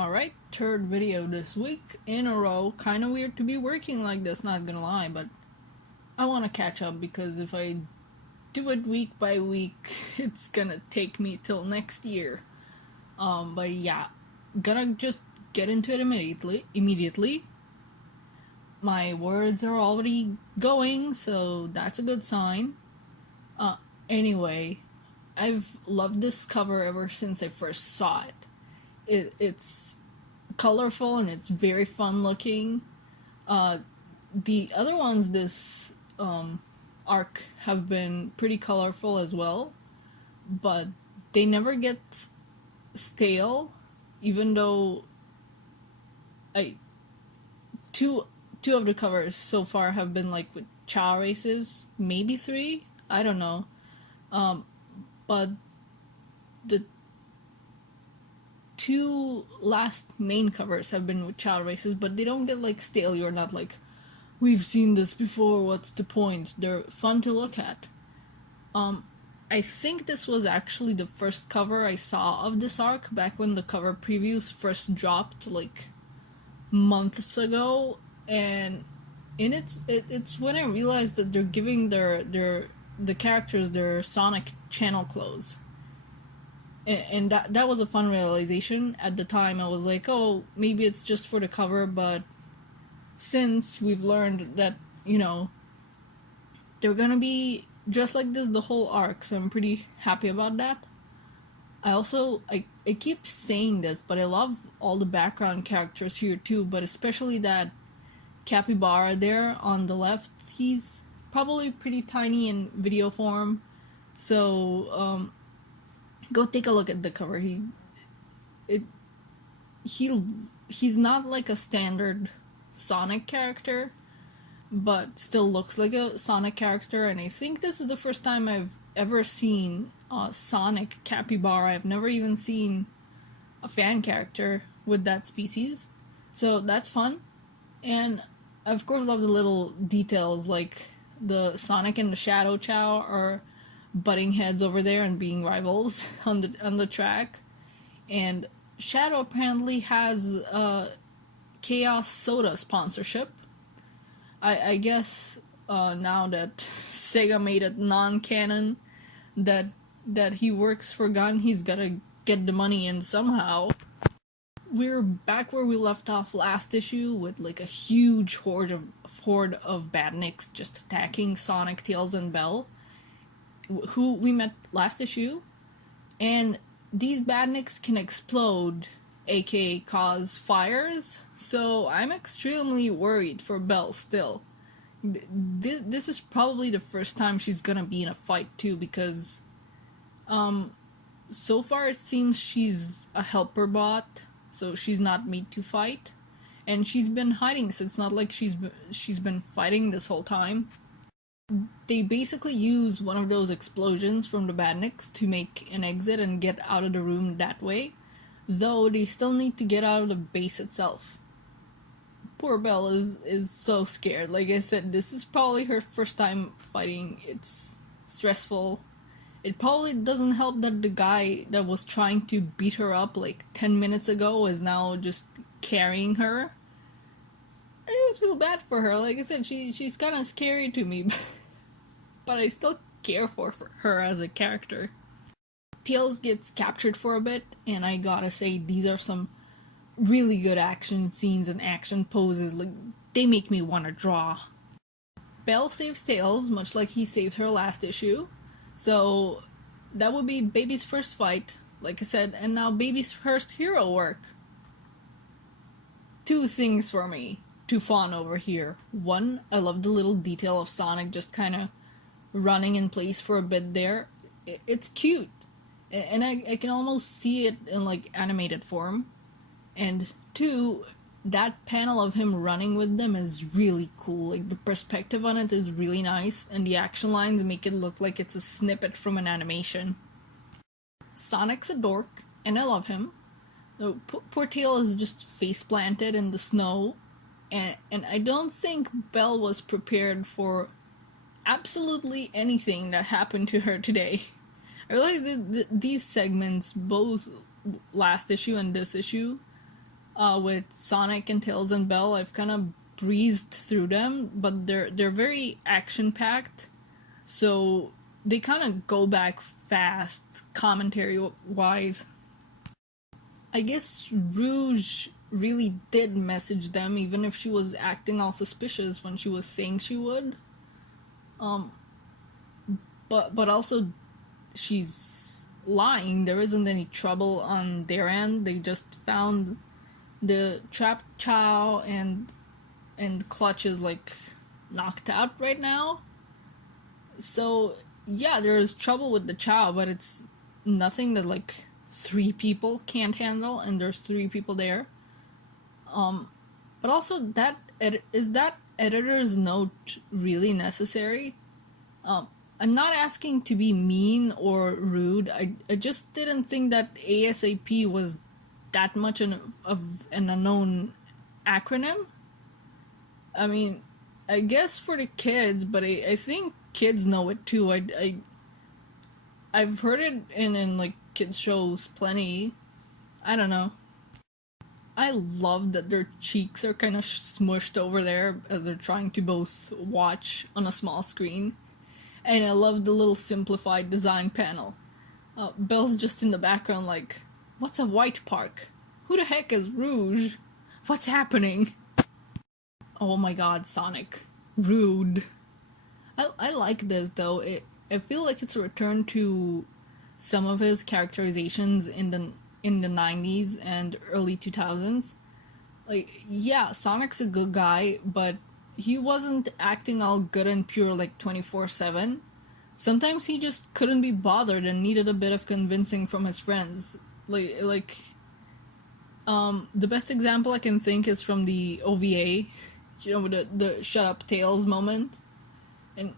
Alright, third video this week in a row. Kinda weird to be working like this, not gonna lie, but I wanna catch up because if I do it week by week, it's gonna take me till next year. But yeah, gonna just get into it immediately. My words are already going, so that's a good sign. Anyway, I've loved this cover ever since I first saw it. It's colorful and it's very fun looking. The other ones this arc have been pretty colorful as well, but they never get stale, even though I two of the covers so far have been like with Chow races, maybe three, I don't know. But the two last main covers have been with child races, but they don't get like stale. You're not like, we've seen this before, what's the point? They're fun to look at. I think this was actually the first cover I saw of this arc back when the cover previews first dropped like months ago, and it's when I realized that they're giving the characters their Sonic channel clothes. And that was a fun realization. At the time I was like, oh, maybe it's just for the cover, but since we've learned that, they're gonna be just like this the whole arc, so I'm pretty happy about that. I keep saying this, but I love all the background characters here too, but especially that capybara there on the left. He's probably pretty tiny in video form, so go take a look at the cover. He's not like a standard Sonic character, but still looks like a Sonic character, and I think this is the first time I've ever seen a Sonic capybara. I've never even seen a fan character with that species, so that's fun. And I of course love the little details, like the Sonic and the Shadow Chow are butting heads over there and being rivals on the track. And Shadow apparently has a Chaos Soda sponsorship. I guess now that Sega made it non-canon that he works for Gun, he's gotta get the money in somehow. We're back where we left off last issue with like a huge horde of badniks just attacking Sonic, Tails, and Bell, who we met last issue. And these badniks can explode, aka cause fires, so I'm extremely worried for Belle still. This is probably the first time she's gonna be in a fight too, because so far it seems she's a helper bot, so she's not made to fight, and she's been hiding, so it's not like she's been fighting this whole time. They basically use one of those explosions from the badniks to make an exit and get out of the room that way, though they still need to get out of the base itself. Poor Belle is so scared. Like I said, this is probably her first time fighting. It's stressful. It probably doesn't help that the guy that was trying to beat her up like 10 minutes ago is now just carrying her. I just feel bad for her. Like I said, she's kind of scary to me, but I still care for her as a character. Tails gets captured for a bit, and I gotta say, these are some really good action scenes and action poses. Like, they make me want to draw. Belle saves Tails, much like he saved her last issue, so that would be Baby's first fight, like I said, and now Baby's first hero work. Two things for me to fawn over here. One, I love the little detail of Sonic just kind of running in place for a bit there. It's cute, and I can almost see it in like animated form. And two, that panel of him running with them is really cool. Like, the perspective on it is really nice, and the action lines make it look like it's a snippet from an animation. Sonic's a dork, and I love him. Poor Tail is just face planted in the snow, and I don't think Belle was prepared for absolutely anything that happened to her today. I realize that these segments, both last issue and this issue, with Sonic and Tails and Bell. I've kind of breezed through them, but they're very action packed, so they kind of go back fast commentary wise. I guess Rouge really did message them, even if she was acting all suspicious when she was saying she would. Um, but also she's lying. There isn't any trouble on their end. They just found the trapped Chow, and Clutch is like knocked out right now. So yeah, there is trouble with the Chow, but it's nothing that like three people can't handle, and there's three people there. But also is that editor's note really necessary? I'm not asking to be mean or rude. I just didn't think that ASAP was that much of an unknown acronym. I mean, I guess for the kids, but I think kids know it too. I've heard it in like kids shows plenty. I don't know. I love that their cheeks are kind of smushed over there as they're trying to both watch on a small screen. And I love the little simplified design panel. Belle's just in the background like, what's a white park? Who the heck is Rouge? What's happening? Oh my god, Sonic. Rude. I like this though. I feel like it's a return to some of his characterizations in the 90s and early 2000s. Like, yeah, Sonic's a good guy, but he wasn't acting all good and pure like 24/7. Sometimes he just couldn't be bothered and needed a bit of convincing from his friends. The best example I can think is from the OVA, with the shut up Tails moment. And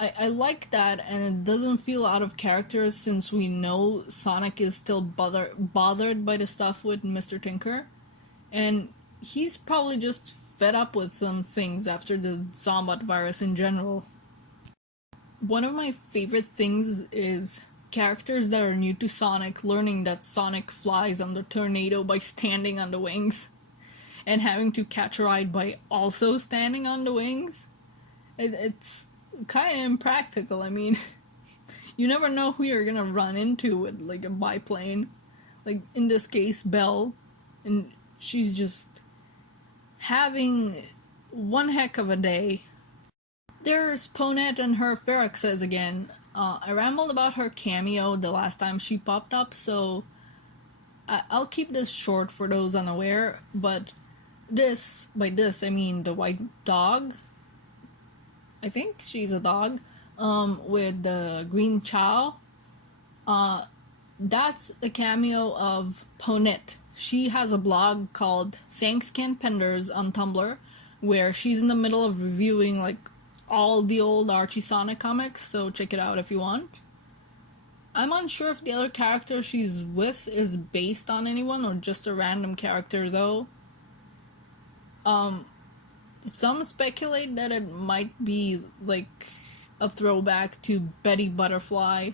I like that, and it doesn't feel out of character since we know Sonic is still bothered by the stuff with Mr. Tinker. And he's probably just fed up with some things after the Zombot virus in general. One of my favorite things is characters that are new to Sonic learning that Sonic flies on the tornado by standing on the wings, and having to catch a ride by also standing on the wings. It's kind of impractical. I mean, you never know who you're gonna run into with like a biplane. Like in this case, Belle, and she's just having one heck of a day. There's Ponette and her Feroxes again. I rambled about her cameo the last time she popped up, so I'll keep this short for those unaware, but by this I mean the white dog. I think she's a dog, with the green chow. That's a cameo of Ponette. She has a blog called Thanks Can Penders on Tumblr, where she's in the middle of reviewing like all the old Archie Sonic comics, so check it out if you want. I'm unsure if the other character she's with is based on anyone or just a random character though. Some speculate that it might be like a throwback to Betty Butterfly,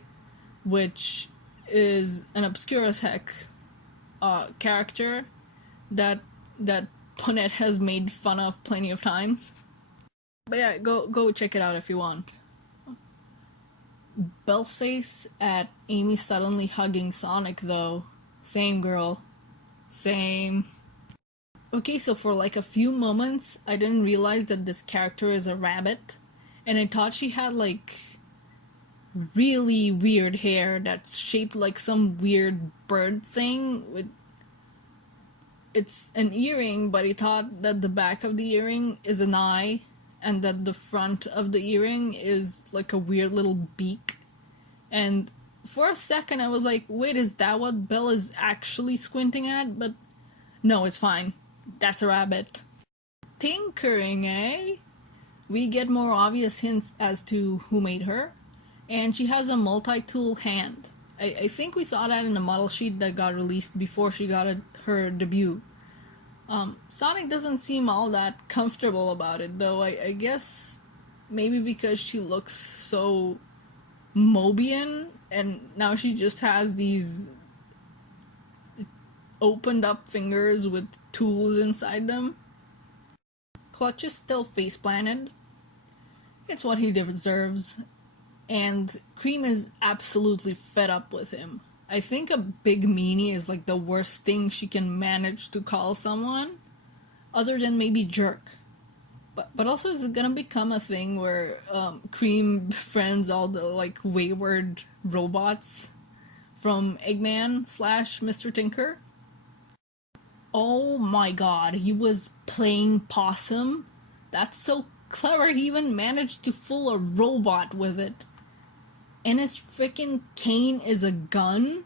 which is an obscure as heck character that Ponette has made fun of plenty of times. But yeah, go check it out if you want. Belle's face at Amy suddenly hugging Sonic though. Same girl. Same. Okay, so for like a few moments, I didn't realize that this character is a rabbit. And I thought she had like really weird hair that's shaped like some weird bird thing with... It's an earring, but I thought that the back of the earring is an eye, and that the front of the earring is like a weird little beak. And for a second I was like, wait, is that what Belle is actually squinting at? But no, it's fine. That's a rabbit. Tinkering, eh? We get more obvious hints as to who made her. And she has a multi-tool hand. I think we saw that in the model sheet that got released before she got her debut. Sonic doesn't seem all that comfortable about it, though. I guess maybe because she looks so Mobian, and now she just has these opened up fingers with tools inside them. Clutch is still face planted. It's what he deserves. And Cream is absolutely fed up with him. I think a big meanie is like the worst thing she can manage to call someone, other than maybe jerk. But also, is it gonna become a thing where Cream befriends all the like wayward robots from Eggman / Mr. Tinker? Oh my god, he was playing possum? That's so clever, he even managed to fool a robot with it. And his freaking cane is a gun?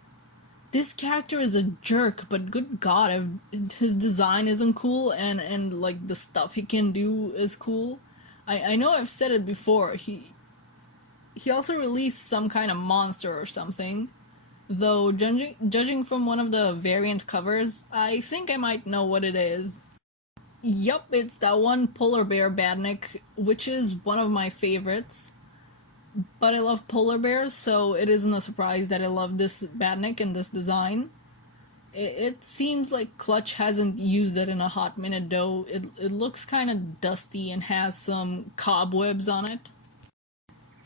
This character is a jerk, but good god, his design isn't cool, and like the stuff he can do is cool. I know I've said it before, he also released some kind of monster or something. Though, judging from one of the variant covers, I think I might know what it is. Yup, it's that one polar bear badnik, which is one of my favorites. But I love polar bears, so it isn't a surprise that I love this badnik and this design. It seems like Clutch hasn't used it in a hot minute though. It looks kind of dusty and has some cobwebs on it.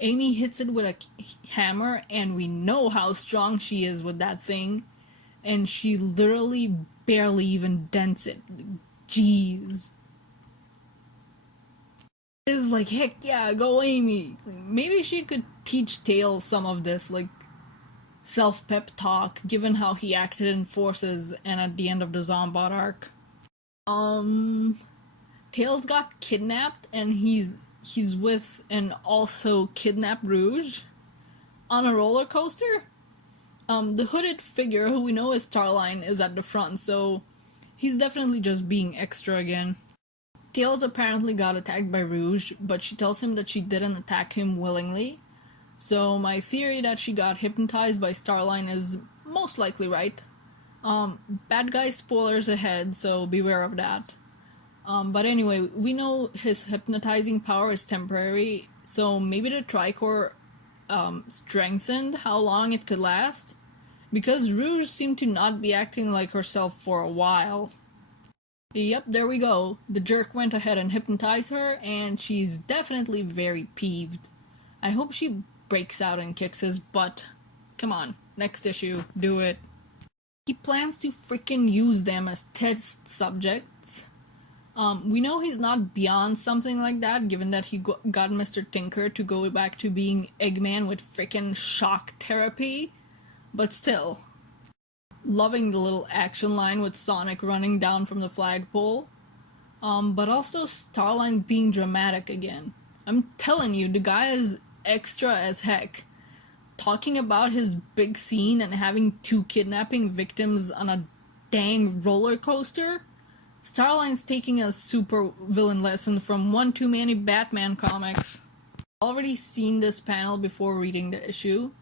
Amy hits it with a hammer, and we know how strong she is with that thing. And she literally barely even dents it. Jeez. It's like, heck yeah, go Amy. Maybe she could teach Tails some of this, like, self-pep talk, given how he acted in Forces and at the end of the Zombot arc. Tails got kidnapped, and he's with an also kidnapped Rouge on a roller coaster. The hooded figure, who we know is Starline, is at the front, so he's definitely just being extra again. Tails apparently got attacked by Rouge, but she tells him that she didn't attack him willingly. So my theory that she got hypnotized by Starline is most likely right. Bad guy spoilers ahead, so beware of that. But anyway, we know his hypnotizing power is temporary, so maybe the Tricore strengthened how long it could last, because Rouge seemed to not be acting like herself for a while. Yep, there we go. The jerk went ahead and hypnotized her, and she's definitely very peeved. I hope she breaks out and kicks his butt. Come on, next issue, do it. He plans to freaking use them as test subjects. We know he's not beyond something like that, given that he got Mr. Tinker to go back to being Eggman with freaking shock therapy, but still. Loving the little action line with Sonic running down from the flagpole. But also Starline being dramatic again. I'm telling you, the guy is extra as heck. Talking about his big scene and having 2 kidnapping victims on a dang roller coaster. Starline's taking a super villain lesson from one too many Batman comics. Already seen this panel before reading the issue.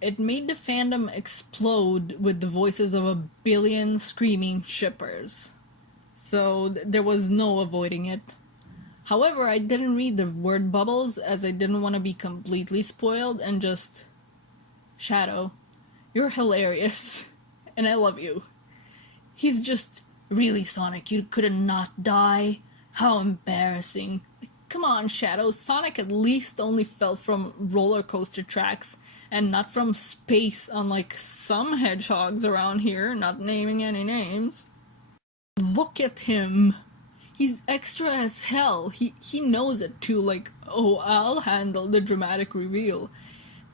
It made the fandom explode with the voices of a billion screaming shippers. So there was no avoiding it. However, I didn't read the word bubbles as I didn't want to be completely spoiled and just... Shadow, you're hilarious. And I love you. He's just... Really, Sonic, you could not die? How embarrassing. Come on, Shadow, Sonic at least only fell from roller coaster tracks and not from space, unlike some hedgehogs around here, not naming any names. Look at him. He's extra as hell. He knows it too, like, oh, I'll handle the dramatic reveal.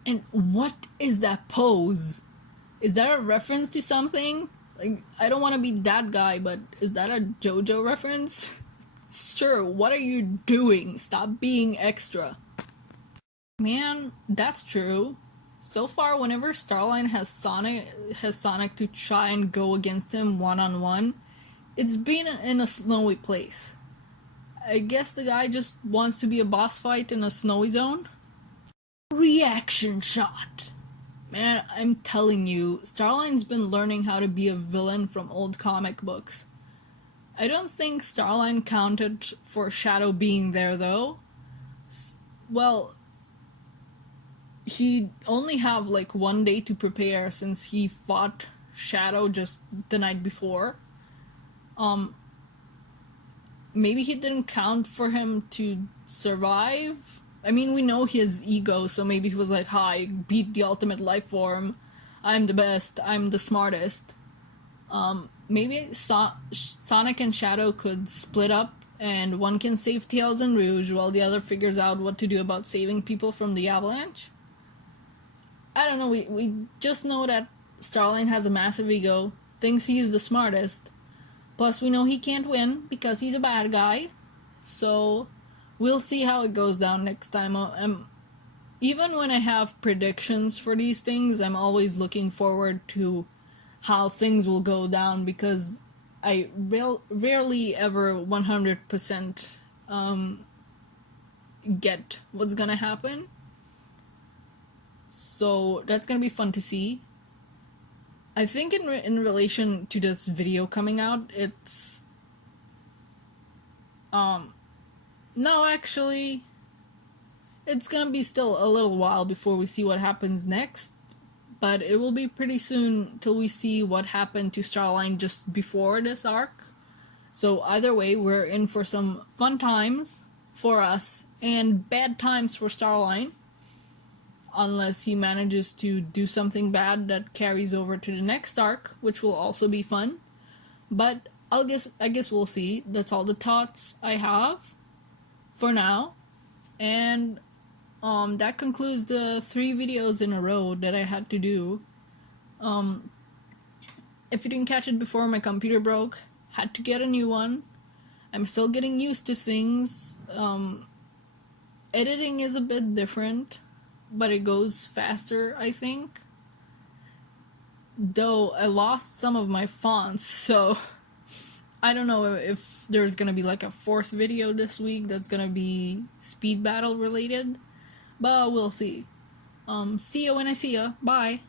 And what is that pose? Is that a reference to something? Like, I don't want to be that guy, but is that a JoJo reference? Sure, what are you doing? Stop being extra. Man, that's true. So far, whenever Starline has Sonic to try and go against him one-on-one, it's been in a snowy place. I guess the guy just wants to be a boss fight in a snowy zone? Reaction shot! Man, I'm telling you, Starline's been learning how to be a villain from old comic books. I don't think Starline counted for Shadow being there, though. Well, he'd only have like 1 day to prepare since he fought Shadow just the night before. Maybe he didn't count for him to survive. I mean, we know his ego, so maybe he was like, hi, beat the ultimate life form. I'm the best. I'm the smartest. Maybe Sonic and Shadow could split up, and one can save Tails and Rouge while the other figures out what to do about saving people from the avalanche. I don't know, we just know that Starline has a massive ego, thinks he's the smartest. Plus, we know he can't win because he's a bad guy. So, we'll see how it goes down next time. Even when I have predictions for these things, I'm always looking forward to how things will go down because I rarely ever 100% get what's gonna happen. So, that's gonna be fun to see. I think in relation to this video coming out, it's no, actually it's gonna be still a little while before we see what happens next, but it will be pretty soon till we see what happened to Starline just before this arc. So either way, we're in for some fun times for us and bad times for Starline. Unless he manages to do something bad that carries over to the next arc, which will also be fun. But I guess we'll see. That's all the thoughts I have for now. And that concludes the 3 videos in a row that I had to do. If you didn't catch it before, my computer broke. Had to get a new one. I'm still getting used to things. Editing is a bit different, but it goes faster, I think. Though I lost some of my fonts, so I don't know if there's gonna be like a 4th video this week that's gonna be speed battle related, but we'll see. See ya when I see ya. Bye.